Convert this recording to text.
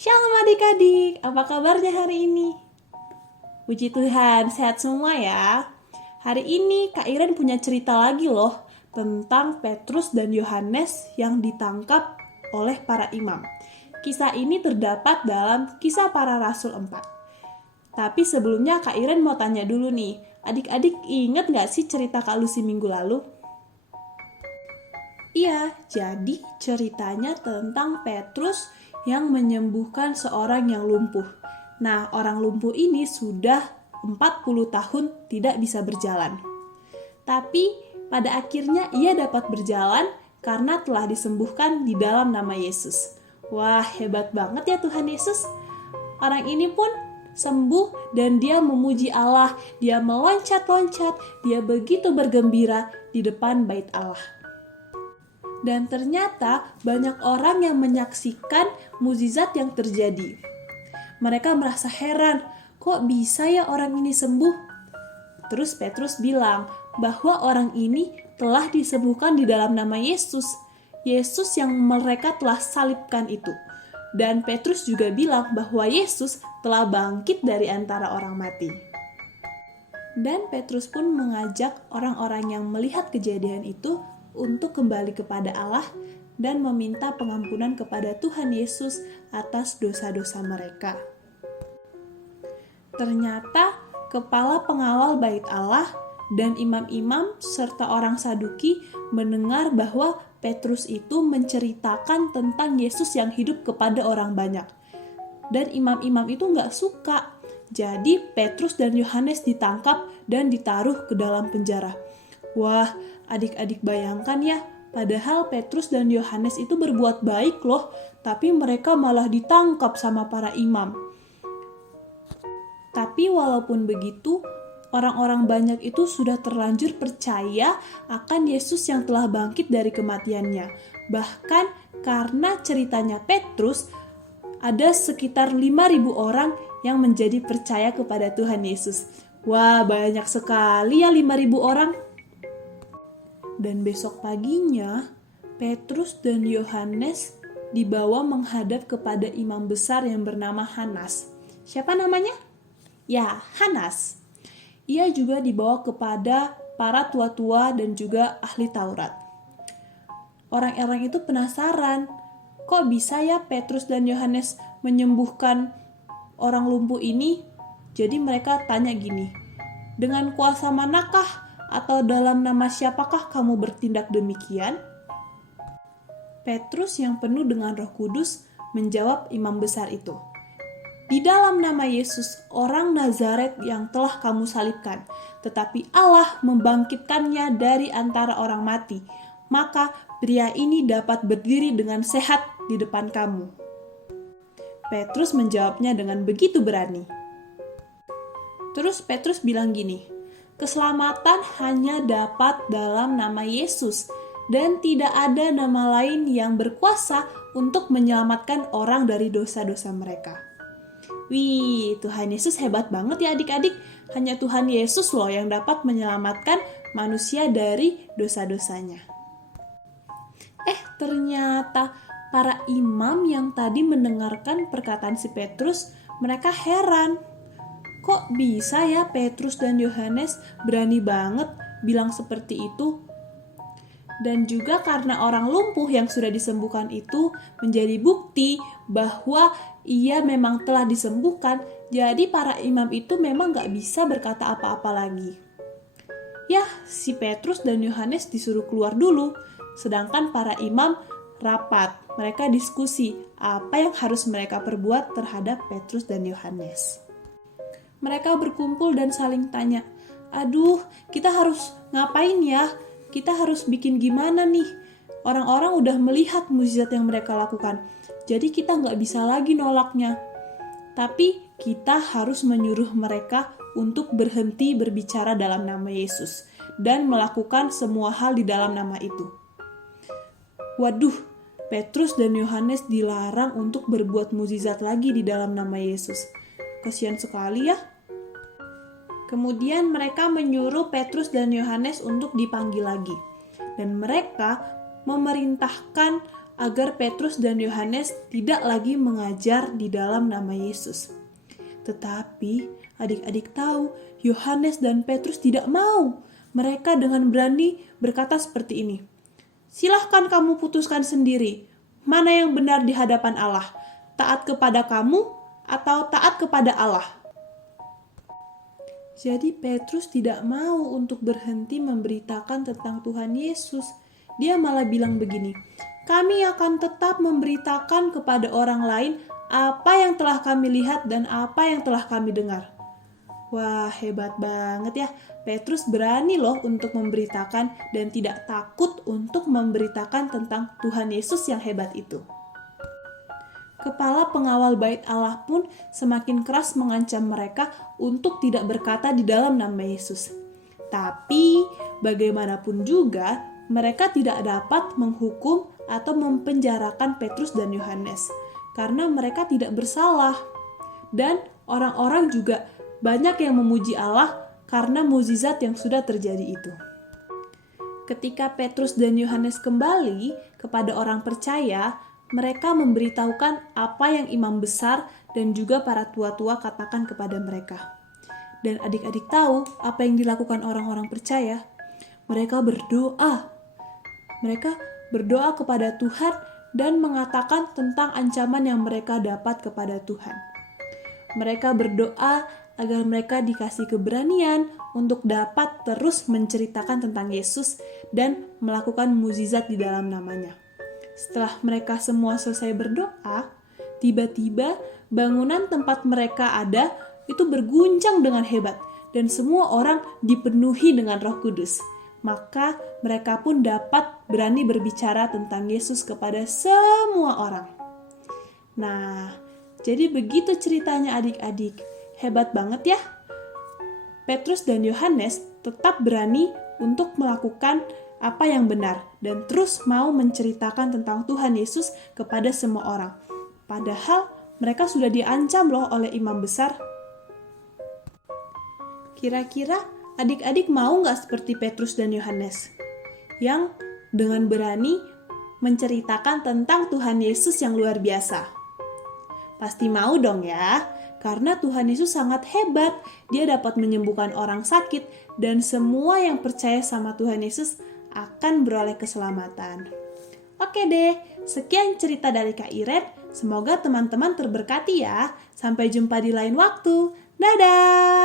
Shalom adik-adik, apa kabarnya hari ini? Puji Tuhan, sehat semua ya. Hari ini Kak Iren punya cerita lagi loh tentang Petrus dan Yohanes yang ditangkap oleh para imam. Kisah ini terdapat dalam Kisah Para Rasul 4. Tapi sebelumnya Kak Iren mau tanya dulu nih, adik-adik inget gak sih cerita Kak Lucy minggu lalu? Iya, jadi ceritanya tentang Petrus yang menyembuhkan seorang yang lumpuh. Nah, orang lumpuh ini sudah 40 tahun tidak bisa berjalan. Tapi pada akhirnya ia dapat berjalan karena telah disembuhkan di dalam nama Yesus. Wah, hebat banget ya Tuhan Yesus. Orang ini pun sembuh dan dia memuji Allah. Dia meloncat-loncat, dia begitu bergembira di depan bait Allah. Dan ternyata banyak orang yang menyaksikan mukjizat yang terjadi. Mereka merasa heran, kok bisa ya orang ini sembuh? Terus Petrus bilang bahwa orang ini telah disembuhkan di dalam nama Yesus. Yesus yang mereka telah salibkan itu. Dan Petrus juga bilang bahwa Yesus telah bangkit dari antara orang mati. Dan Petrus pun mengajak orang-orang yang melihat kejadian itu untuk kembali kepada Allah dan meminta pengampunan kepada Tuhan Yesus atas dosa-dosa mereka. Ternyata kepala pengawal bait Allah dan imam-imam serta orang Saduki mendengar bahwa Petrus itu menceritakan tentang Yesus yang hidup kepada orang banyak. Dan imam-imam itu gak suka. Jadi Petrus dan Yohanes ditangkap dan ditaruh ke dalam penjara. Wah, adik-adik bayangkan ya, padahal Petrus dan Yohanes itu berbuat baik loh, tapi mereka malah ditangkap sama para imam. Tapi walaupun begitu, orang-orang banyak itu sudah terlanjur percaya akan Yesus yang telah bangkit dari kematiannya. Bahkan karena ceritanya Petrus, ada sekitar 5.000 orang yang menjadi percaya kepada Tuhan Yesus. Wah, banyak sekali ya 5.000 orang. Dan besok paginya, Petrus dan Yohanes dibawa menghadap kepada imam besar yang bernama Hanas. Siapa namanya? Ya, Hanas. Ia juga dibawa kepada para tua-tua dan juga ahli Taurat. Orang-orang itu penasaran, kok bisa ya Petrus dan Yohanes menyembuhkan orang lumpuh ini? Jadi mereka tanya gini, dengan kuasa manakah atau dalam nama siapakah kamu bertindak demikian? Petrus yang penuh dengan Roh Kudus menjawab imam besar itu. Di dalam nama Yesus, orang Nazaret yang telah kamu salibkan, tetapi Allah membangkitkannya dari antara orang mati, maka pria ini dapat berdiri dengan sehat di depan kamu. Petrus menjawabnya dengan begitu berani. Terus Petrus bilang gini, keselamatan hanya dapat dalam nama Yesus dan tidak ada nama lain yang berkuasa untuk menyelamatkan orang dari dosa-dosa mereka. Wih, Tuhan Yesus hebat banget ya adik-adik. Hanya Tuhan Yesus loh yang dapat menyelamatkan manusia dari dosa-dosanya. Ternyata para imam yang tadi mendengarkan perkataan si Petrus, mereka heran. Kok bisa ya Petrus dan Yohanes berani banget bilang seperti itu? Dan juga karena orang lumpuh yang sudah disembuhkan itu menjadi bukti bahwa ia memang telah disembuhkan, jadi para imam itu memang gak bisa berkata apa-apa lagi. Ya, si Petrus dan Yohanes disuruh keluar dulu, sedangkan para imam rapat. Mereka diskusi apa yang harus mereka perbuat terhadap Petrus dan Yohanes. Mereka berkumpul dan saling tanya, aduh, kita harus ngapain ya? Kita harus bikin gimana nih? Orang-orang udah melihat mukjizat yang mereka lakukan, jadi kita nggak bisa lagi nolaknya. Tapi kita harus menyuruh mereka untuk berhenti berbicara dalam nama Yesus dan melakukan semua hal di dalam nama itu. Waduh, Petrus dan Yohanes dilarang untuk berbuat mukjizat lagi di dalam nama Yesus. Kasihan sekali ya. Kemudian mereka menyuruh Petrus dan Yohanes untuk dipanggil lagi. Dan mereka memerintahkan agar Petrus dan Yohanes tidak lagi mengajar di dalam nama Yesus. Tetapi adik-adik tahu, Yohanes dan Petrus tidak mau. Mereka dengan berani berkata seperti ini, "Silahkan kamu putuskan sendiri, mana yang benar di hadapan Allah, taat kepada kamu atau taat kepada Allah." Jadi Petrus tidak mau untuk berhenti memberitakan tentang Tuhan Yesus. Dia malah bilang begini, "Kami akan tetap memberitakan kepada orang lain apa yang telah kami lihat dan apa yang telah kami dengar." Wah, hebat banget ya. Petrus berani loh untuk memberitakan dan tidak takut untuk memberitakan tentang Tuhan Yesus yang hebat itu. Kepala pengawal bait Allah pun semakin keras mengancam mereka untuk tidak berkata di dalam nama Yesus. Tapi bagaimanapun juga, mereka tidak dapat menghukum atau mempenjarakan Petrus dan Yohanes karena mereka tidak bersalah. Dan orang-orang juga banyak yang memuji Allah karena mukjizat yang sudah terjadi itu. Ketika Petrus dan Yohanes kembali kepada orang percaya, mereka memberitahukan apa yang imam besar dan juga para tua-tua katakan kepada mereka. Dan adik-adik tahu apa yang dilakukan orang-orang percaya? Mereka berdoa. Mereka berdoa kepada Tuhan dan mengatakan tentang ancaman yang mereka dapat kepada Tuhan. Mereka berdoa agar mereka dikasih keberanian untuk dapat terus menceritakan tentang Yesus dan melakukan mukjizat di dalam namanya. Setelah mereka semua selesai berdoa, tiba-tiba bangunan tempat mereka ada itu berguncang dengan hebat dan semua orang dipenuhi dengan Roh Kudus. Maka mereka pun dapat berani berbicara tentang Yesus kepada semua orang. Nah, jadi begitu ceritanya adik-adik. Hebat banget ya. Petrus dan Yohanes tetap berani untuk melakukan apa yang benar dan terus mau menceritakan tentang Tuhan Yesus kepada semua orang. Padahal mereka sudah diancam loh oleh imam besar. Kira-kira adik-adik mau gak seperti Petrus dan Yohanes yang dengan berani menceritakan tentang Tuhan Yesus yang luar biasa? Pasti mau dong ya, karena Tuhan Yesus sangat hebat. Dia dapat menyembuhkan orang sakit dan semua yang percaya sama Tuhan Yesus akan beroleh keselamatan. Oke deh, sekian cerita dari Kak Iren. Semoga teman-teman terberkati ya. Sampai jumpa di lain waktu. Dadah!